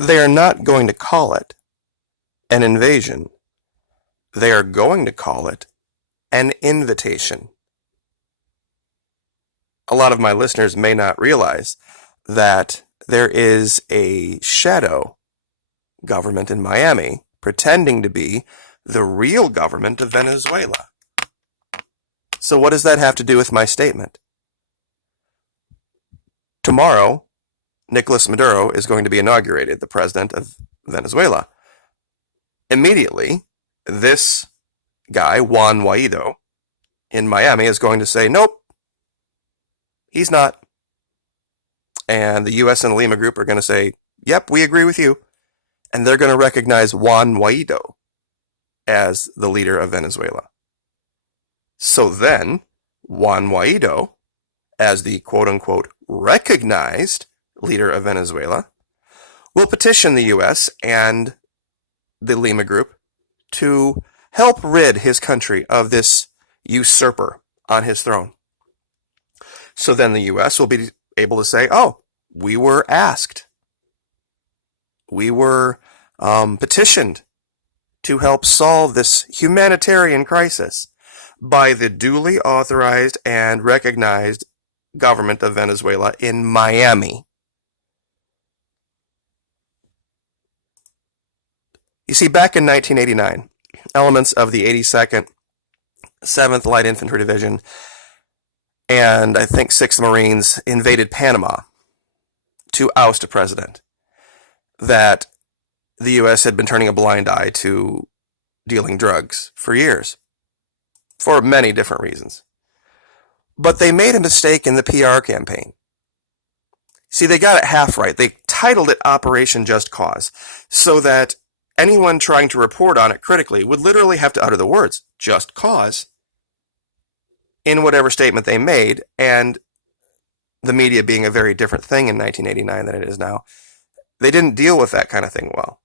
They are not going to call it an invasion. They are going to call it an invitation. A lot of my listeners may not realize that there is a shadow government in Miami pretending to be the real government of Venezuela. So what does that have to do with my statement? Tomorrow, Nicolas Maduro is going to be inaugurated, the president of Venezuela. Immediately, this guy, Juan Guaido, in Miami is going to say, nope, he's not. And the U.S. and the Lima Group are going to say, yep, we agree with you. And they're going to recognize Juan Guaido as the leader of Venezuela. So then, Juan Guaido, as the quote-unquote recognized leader of Venezuela, will petition the U.S. and the Lima Group to help rid his country of this usurper on his throne. So then the U.S. will be able to say, oh, we were asked. We were petitioned to help solve this humanitarian crisis by the duly authorized and recognized government of Venezuela in Miami. You see, back in 1989, elements of the 82nd, 7th Light Infantry Division, and I think 6th Marines invaded Panama to oust a president that the U.S. had been turning a blind eye to dealing drugs for years, for many different reasons. But they made a mistake in the PR campaign. See, they got it half right. They titled it Operation Just Cause, so that anyone trying to report on it critically would literally have to utter the words, just cause, in whatever statement they made, and the media being a very different thing in 1989 than it is now, they didn't deal with that kind of thing well.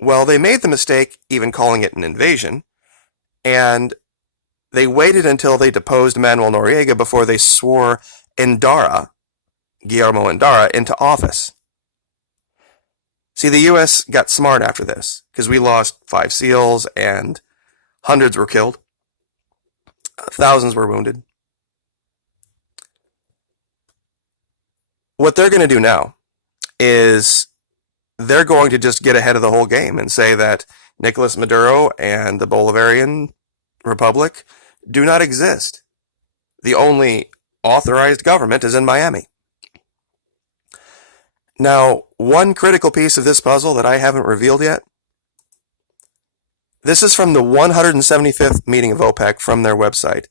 Well, they made the mistake even calling it an invasion, and they waited until they deposed Manuel Noriega before they swore Guillermo Endara, into office. See, the U.S. got smart after this, because we lost 5 SEALs and hundreds were killed. Thousands were wounded. What they're going to do now is they're going to just get ahead of the whole game and say that Nicolas Maduro and the Bolivarian Republic do not exist. The only authorized government is in Miami. Now, one critical piece of this puzzle that I haven't revealed yet, this is from the 175th meeting of OPEC from their website.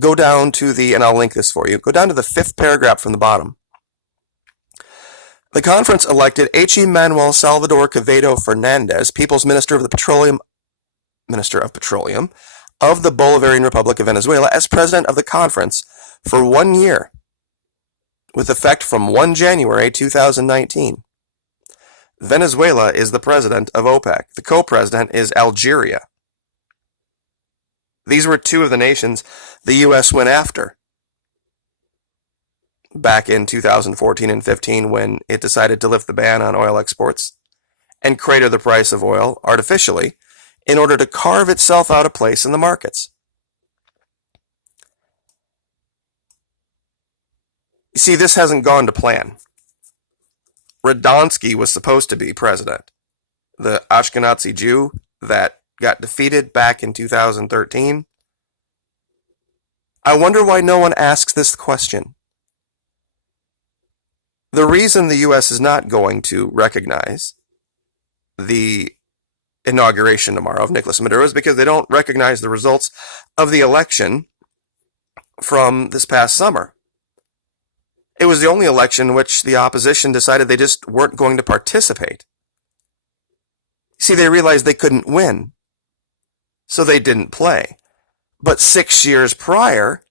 Go down to and I'll link this for you, go down to the 5th paragraph from the bottom. The conference elected H.E. Manuel Salvador Quevedo Fernandez, People's Minister of Petroleum of the Bolivarian Republic of Venezuela, as president of the conference for 1 year, with effect from 1 January 2019. Venezuela is the president of OPEC. The co-president is Algeria. These were 2 of the nations the U.S. went after back in 2014 and 15 when it decided to lift the ban on oil exports and crater the price of oil artificially in order to carve itself out a place in the markets. You see, this hasn't gone to plan. Radonsky was supposed to be president. The Ashkenazi Jew that got defeated back in 2013. I wonder why no one asks this question. The reason the U.S. is not going to recognize the inauguration tomorrow of Nicolas Maduro is because they don't recognize the results of the election from this past summer. It was the only election in which the opposition decided they just weren't going to participate. See, they realized they couldn't win, so they didn't play. But 6 years prior,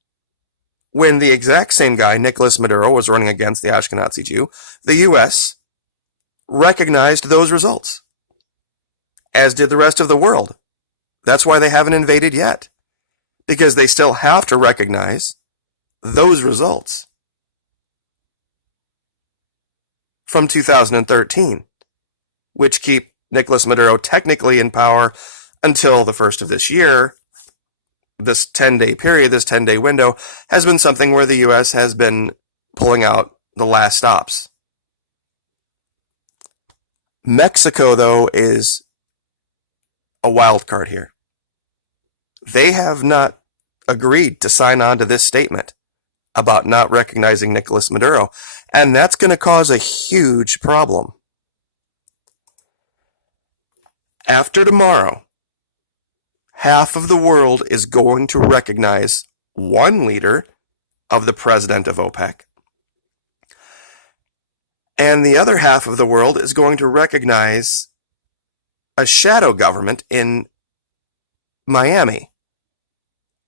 when the exact same guy, Nicolas Maduro, was running against the Ashkenazi Jew, the U.S. recognized those results, as did the rest of the world. That's why they haven't invaded yet, because they still have to recognize those results from 2013, which keep Nicolas Maduro technically in power until the first of this year. This 10-day period, this 10-day window, has been something where the U.S. has been pulling out the last stops. Mexico, though, is a wild card here. They have not agreed to sign on to this statement about not recognizing Nicolas Maduro, and that's going to cause a huge problem. After tomorrow, half of the world is going to recognize one leader of the president of OPEC, and the other half of the world is going to recognize a shadow government in Miami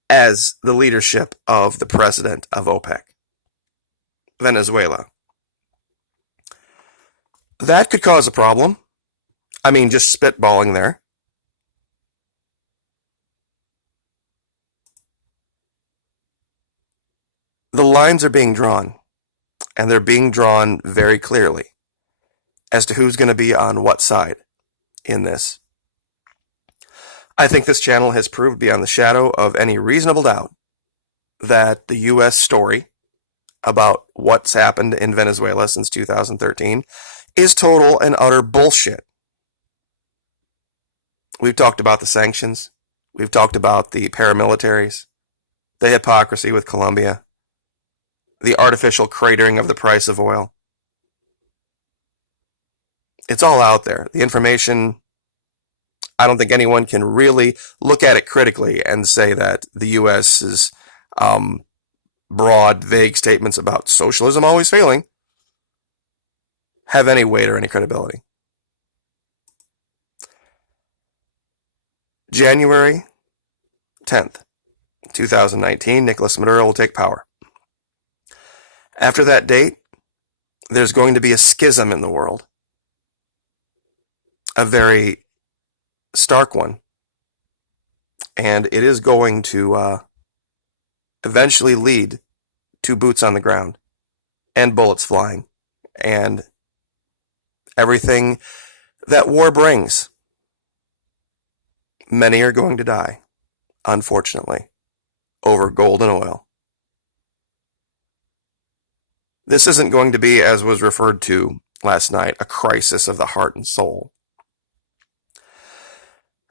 as the leadership of the president of OPEC, Venezuela. That could cause a problem. I mean, just spitballing there. The lines are being drawn, and they're being drawn very clearly as to who's going to be on what side in this. I think this channel has proved beyond the shadow of any reasonable doubt that the U.S. story about what's happened in Venezuela since 2013 is total and utter bullshit. We've talked about the sanctions. We've talked about the paramilitaries, the hypocrisy with Colombia, the artificial cratering of the price of oil. It's all out there. The information, I don't think anyone can really look at it critically and say that the U.S.'s broad, vague statements about socialism always failing have any weight or any credibility. January 10th, 2019, Nicolas Maduro will take power. After that date, there's going to be a schism in the world. A very stark one. And it is going to eventually lead to boots on the ground and bullets flying and everything that war brings. Many are going to die, unfortunately, over gold and oil. This isn't going to be, as was referred to last night, a crisis of the heart and soul.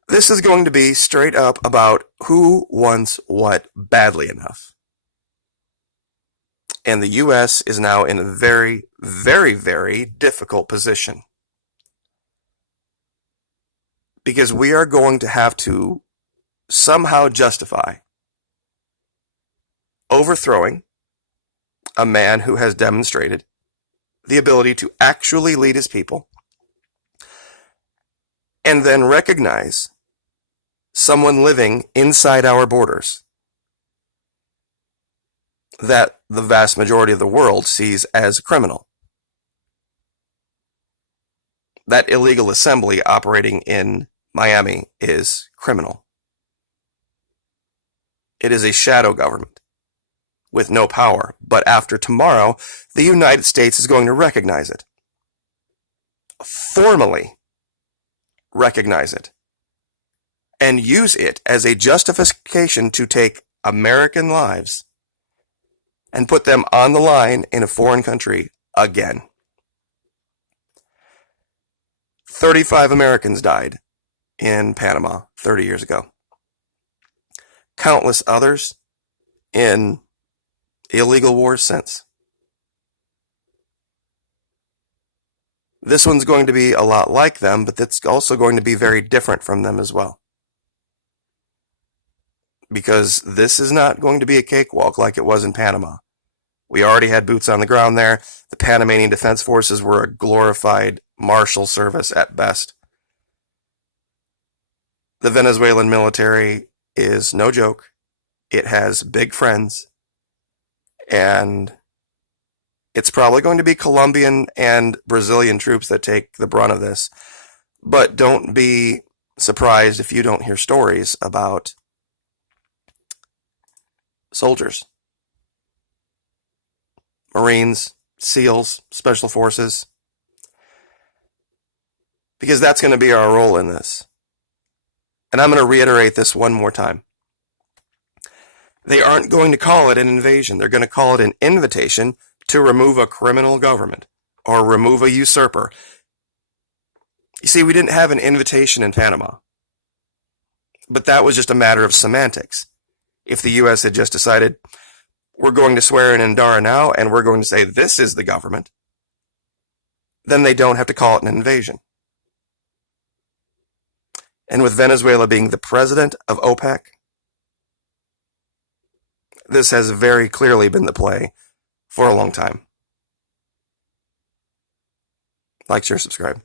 This is going to be straight up about who wants what badly enough. And the U.S. is now in a very, very, very difficult position. Because we are going to have to somehow justify overthrowing a man who has demonstrated the ability to actually lead his people, and then recognize someone living inside our borders that the vast majority of the world sees as a criminal. That illegal assembly operating in Miami is criminal. It is a shadow government with no power, but after tomorrow, the United States is going to recognize it. Formally recognize it. And use it as a justification to take American lives and put them on the line in a foreign country again. 35 Americans died in Panama 30 years ago. Countless others in illegal wars since. This one's going to be a lot like them, but it's also going to be very different from them as well. Because this is not going to be a cakewalk like it was in Panama. We already had boots on the ground there. The Panamanian Defense Forces were a glorified marshal service at best. The Venezuelan military is no joke. It has big friends. And it's probably going to be Colombian and Brazilian troops that take the brunt of this. But don't be surprised if you don't hear stories about soldiers, Marines, SEALs, Special Forces, because that's going to be our role in this. And I'm going to reiterate this one more time. They aren't going to call it an invasion. They're going to call it an invitation to remove a criminal government or remove a usurper. You see, we didn't have an invitation in Panama, but that was just a matter of semantics. If the U.S. had just decided, we're going to swear in Ndara now, and we're going to say this is the government, then they don't have to call it an invasion. And with Venezuela being the president of OPEC, this has very clearly been the play for a long time. Like, share, subscribe.